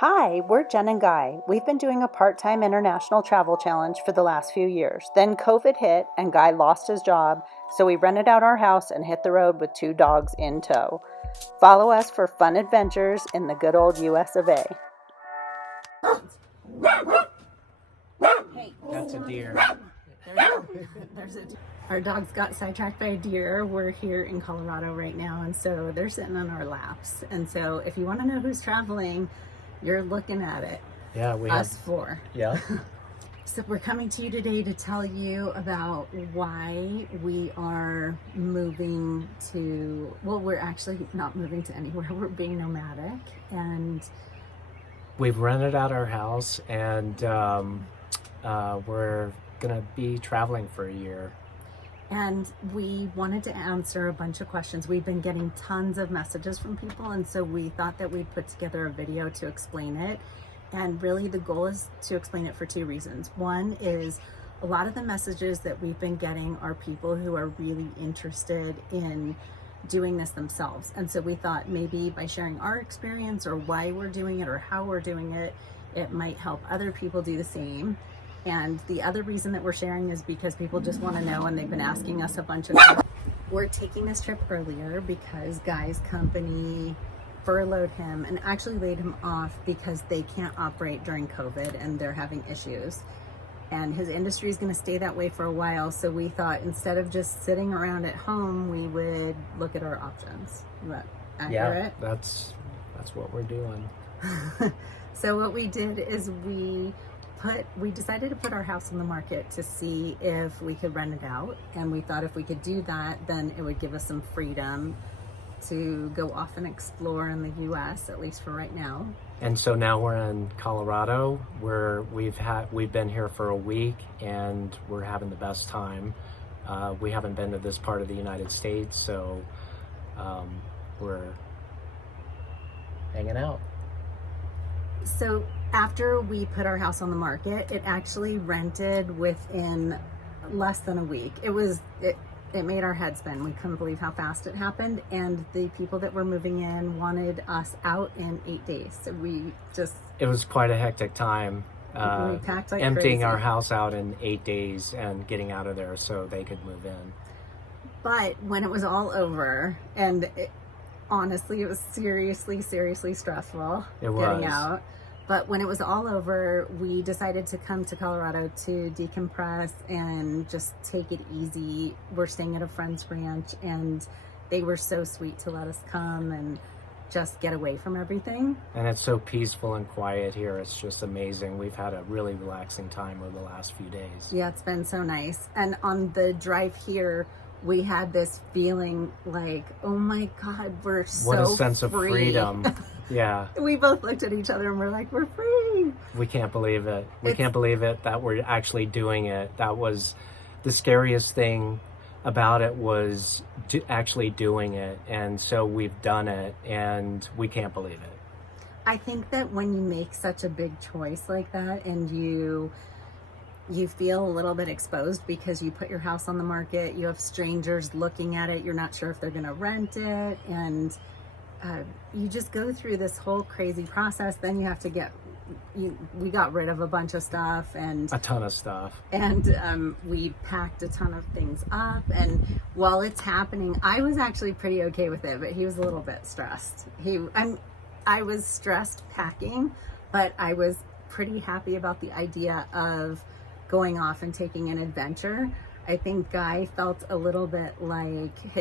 Hi, we're Jen and Guy. We've been doing a part-time international travel challenge for the last few years. Then COVID hit and Guy lost his job, so we rented out our house and hit the road with 2 dogs in tow. Follow us for fun adventures in the good old US of A. That's a deer. Our dogs got sidetracked by a deer. We're here in Colorado right now, and so they're sitting on our laps. And so if you want to know who's traveling, you're looking at it. Yeah, we Us have. four. Yeah. So we're coming to you today to tell you about why we are moving to, well, we're actually not moving to anywhere. We're being nomadic, and We've rented out our house, and we're gonna be traveling for a year. we wanted to answer a bunch of questions. We've been getting tons of messages from people, and so we thought that we'd put together a video to explain it. And really the goal is to explain it for 2 reasons. One is a lot of the messages that we've been getting are people who are really interested in doing this themselves. And so we thought maybe by sharing our experience or why we're doing it or how we're doing it, it might help other people do the same. And the other reason that we're sharing is because people just want to know, and they've been asking us a bunch of stuff. We're taking this trip earlier because Guy's company furloughed him and actually laid him off because they can't operate during COVID and they're having issues. And his industry is going to stay that way for a while. So we thought instead of just sitting around at home, we would look at our options. Is that accurate? Yeah, that's what we're doing. So what we did is we decided to put our house on the market to see if we could rent it out. And we thought if we could do that, then it would give us some freedom to go off and explore in the US, at least for right now. And so now we're in Colorado, where we've been here for a week, and we're having the best time. We haven't been to this part of the United States, so we're hanging out. So after we put our house on the market, it actually rented within less than a week. It made our head spin. We couldn't believe how fast it happened, and the people that were moving in wanted us out in 8 days. So it was quite a hectic time. We packed like emptying crazy. our house out in 8 days and getting out of there so they could move in. But when it was all over, and honestly, it was seriously stressful getting out. But when it was all over, we decided to come to Colorado to decompress and just take it easy. We're staying at a friend's ranch, and they were so sweet to let us come and just get away from everything. And it's so peaceful and quiet here. It's just amazing. We've had a really relaxing time over the last few days. Yeah, it's been so nice. And on the drive here, we had this feeling like, oh my God, we're so free. What a sense of freedom. Yeah. We both looked at each other and we're like, we're free. We can't believe it. We can't believe it that we're actually doing it. That was the scariest thing about it, was actually doing it. And so we've done it, and we can't believe it. I think that when you make such a big choice like that, and you feel a little bit exposed because you put your house on the market, you have strangers looking at it, you're not sure if they're going to rent it, and you just go through this whole crazy process. Then you have to we got rid of a bunch of stuff, and a ton of stuff, and we packed a ton of things up. And while it's happening, I was actually pretty okay with it, but he was a little bit stressed. I was stressed packing, but I was pretty happy about the idea of going off and taking an adventure. I think Guy felt a little bit like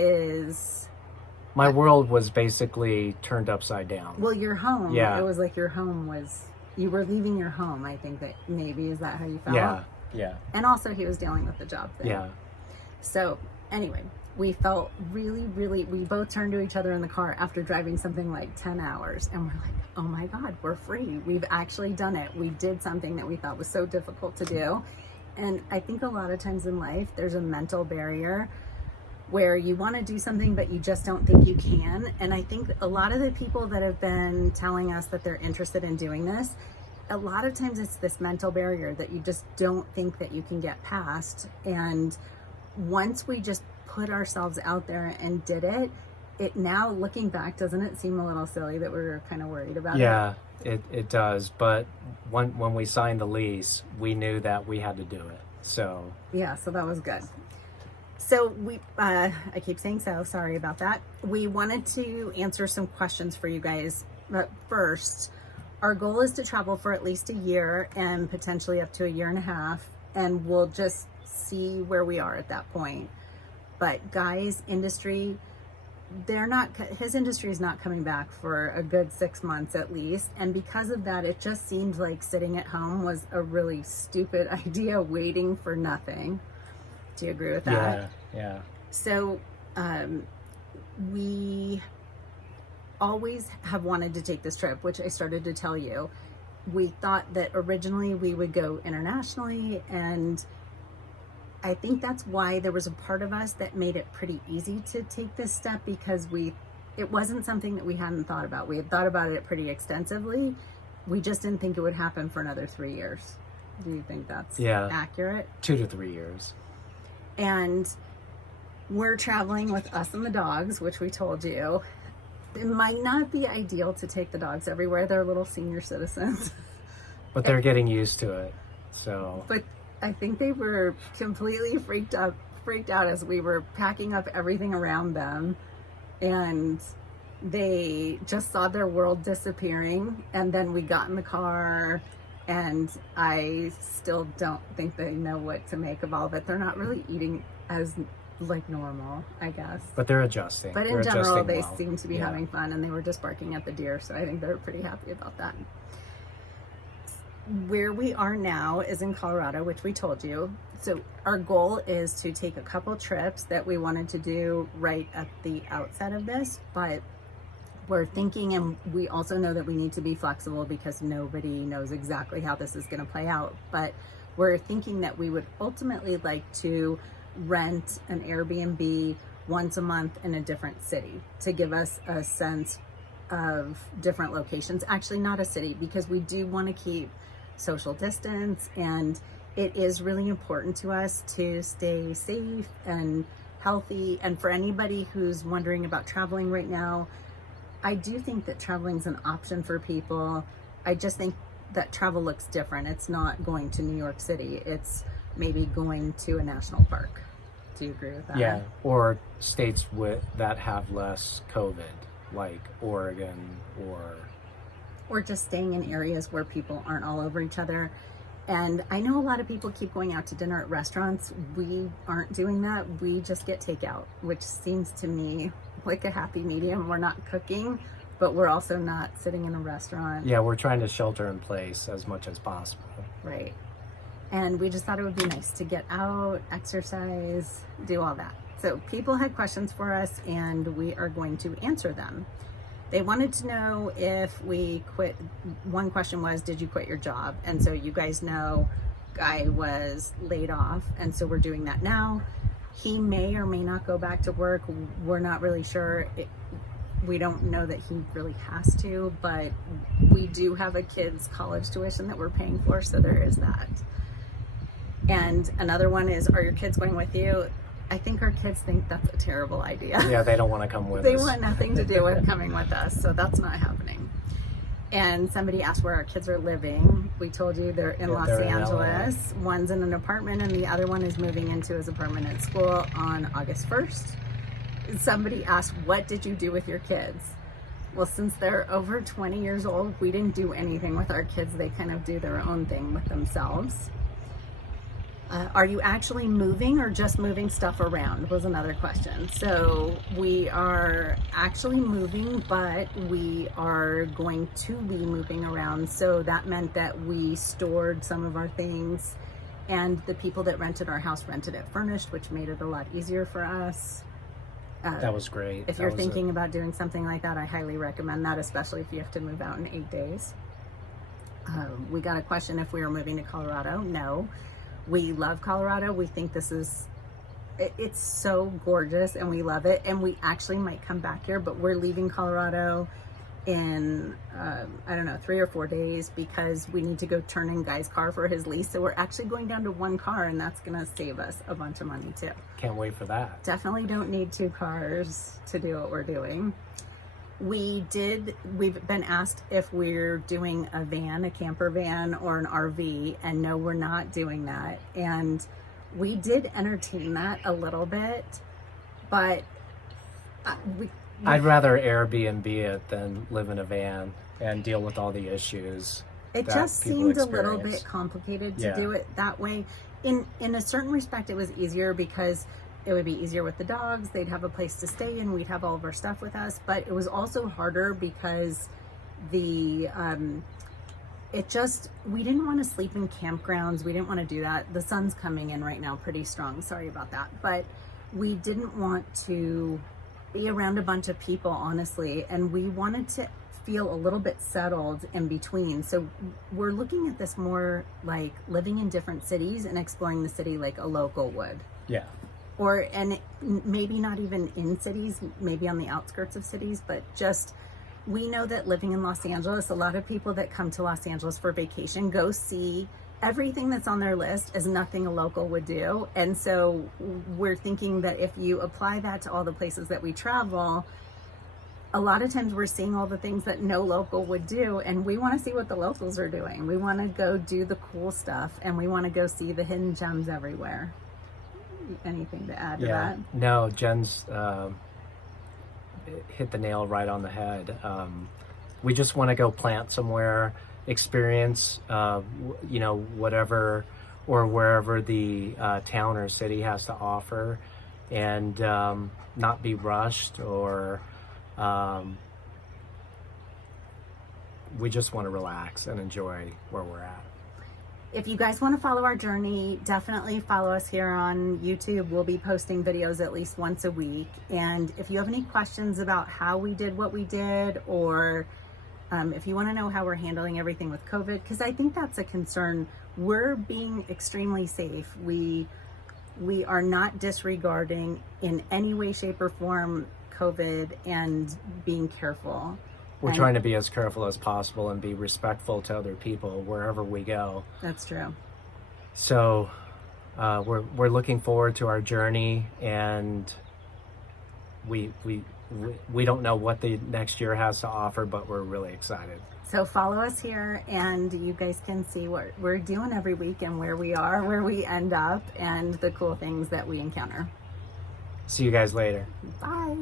my world was basically turned upside down. Well, your home. Yeah. It was like your home you were leaving your home. I think that maybe, is that how you felt? Yeah. And also he was dealing with the job thing. Yeah. So anyway, we felt we both turned to each other in the car after driving something like 10 hours. And we're like, oh my God, we're free. We've actually done it. We did something that we thought was so difficult to do. And I think a lot of times in life, there's a mental barrier where you want to do something, but you just don't think you can. And I think a lot of the people that have been telling us that they're interested in doing this, a lot of times it's this mental barrier that you just don't think that you can get past. And once we just put ourselves out there and did it, it now, looking back, doesn't it seem a little silly that we were kind of worried about it? Yeah, it does. But when we signed the lease, we knew that we had to do it. So yeah, so that was good. So we, I keep saying so, sorry about that. We wanted to answer some questions for you guys. But first, our goal is to travel for at least a year and potentially up to a year and a half. And we'll just see where we are at that point. But Guy's industry, his industry is not coming back for a good 6 months at least. And because of that, it just seemed like sitting at home was a really stupid idea, waiting for nothing. Do you agree with that? Yeah. So we always have wanted to take this trip, which I started to tell you. We thought that originally we would go internationally, and I think that's why there was a part of us that made it pretty easy to take this step, because it wasn't something that we hadn't thought about. We had thought about it pretty extensively. We just didn't think it would happen for another 3 years. Do you think that's accurate? 2 to 3 years. And we're traveling with us and the dogs, which we told you. It might not be ideal to take the dogs everywhere. They're little senior citizens. But they're getting used to it. So. But I think they were completely freaked out as we were packing up everything around them. And they just saw their world disappearing. And then we got in the car, and I still don't think they know what to make of all of it. They're not really eating as like normal, I guess. But they're adjusting. But they're in general, they well. seem to be having fun, and they were just barking at the deer. So I think they're pretty happy about that. Where we are now is in Colorado, which we told you. So our goal is to take a couple trips that we wanted to do right at the outset of this, but we're thinking, and we also know that we need to be flexible because nobody knows exactly how this is going to play out, but we're thinking that we would ultimately like to rent an Airbnb once a month in a different city to give us a sense of different locations. Actually, not a city, because we do want to keep social distance, and it is really important to us to stay safe and healthy. And for anybody who's wondering about traveling right now, I do think that traveling is an option for people. I just think that travel looks different. It's not going to New York City. It's maybe going to a national park. Do you agree with that? Yeah, or states that have less COVID, like Oregon, or just staying in areas where people aren't all over each other. And I know a lot of people keep going out to dinner at restaurants. We aren't doing that. We just get takeout, which seems to me like a happy medium. We're not cooking, but we're also not sitting in a restaurant. Yeah, we're trying to shelter in place as much as possible. Right. And we just thought it would be nice to get out, exercise, do all that. So people had questions for us, and we are going to answer them. They wanted to know if we quit. One question was, did you quit your job? And so you guys know Guy was laid off, and so we're doing that now. He may or may not go back to work. We're not really sure. We don't know that he really has to, but we do have a kid's college tuition that we're paying for, so there is that. And another one is, are your kids going with you? I think our kids think that's a terrible idea. Yeah, they don't want to come with us. They want nothing to do with coming with us, so that's not happening. And somebody asked where our kids are living. We told you they're in Los Angeles. One's in an apartment, and the other one is moving into his permanent school on August 1st. Somebody asked, what did you do with your kids? Well, since they're over 20 years old, we didn't do anything with our kids. They kind of do their own thing with themselves. Are you actually moving or just moving stuff around was another question. So we are actually moving, but we are going to be moving around. So that meant that we stored some of our things, and the people that rented our house rented it furnished, which made it a lot easier for us. That was great. If you're thinking about doing something like that, I highly recommend that, especially if you have to move out in 8 days. We got a question if we were moving to Colorado. No. We love Colorado. We think it's so gorgeous, and we love it. And we actually might come back here, but we're leaving Colorado in I don't know, 3 or 4 days, because we need to go turn in Guy's car for his lease. So we're actually going down to 1 car, and that's gonna save us a bunch of money too. Can't wait for that. Definitely don't need 2 cars to do what we're doing. We've been asked if we're doing a van, a camper van, or an RV, and no, we're not doing that. And we did entertain that a little bit, but I'd rather Airbnb it than live in a van and deal with all the issues. It just seemed a little bit complicated to do it that way. In a certain respect, it was easier because it would be easier with the dogs. They'd have a place to stay and we'd have all of our stuff with us. But it was also harder because we didn't want to sleep in campgrounds. We didn't want to do that. The sun's coming in right now pretty strong. Sorry about that. But we didn't want to be around a bunch of people, honestly. And we wanted to feel a little bit settled in between. So we're looking at this more like living in different cities and exploring the city like a local would. Yeah. And maybe not even in cities, maybe on the outskirts of cities, but just, we know that living in Los Angeles, a lot of people that come to Los Angeles for vacation go see everything that's on their list is nothing a local would do. And so we're thinking that if you apply that to all the places that we travel, a lot of times we're seeing all the things that no local would do, and we want to see what the locals are doing. We want to go do the cool stuff, and we want to go see the hidden gems everywhere. Anything to add to that? No, Jen's hit the nail right on the head. We just want to go plant somewhere, experience, whatever or wherever the town or city has to offer, and not be rushed, or we just want to relax and enjoy where we're at. If you guys want to follow our journey, definitely follow us here on YouTube. We'll be posting videos at least once a week. And if you have any questions about how we did what we did, or if you want to know how we're handling everything with COVID, because I think that's a concern, we're being extremely safe. We are not disregarding in any way, shape, or form COVID and being careful. We're trying to be as careful as possible and be respectful to other people wherever we go. That's true. So we're looking forward to our journey, and we don't know what the next year has to offer, but we're really excited. So follow us here, and you guys can see what we're doing every week and where we are, where we end up, and the cool things that we encounter. See you guys later. Bye.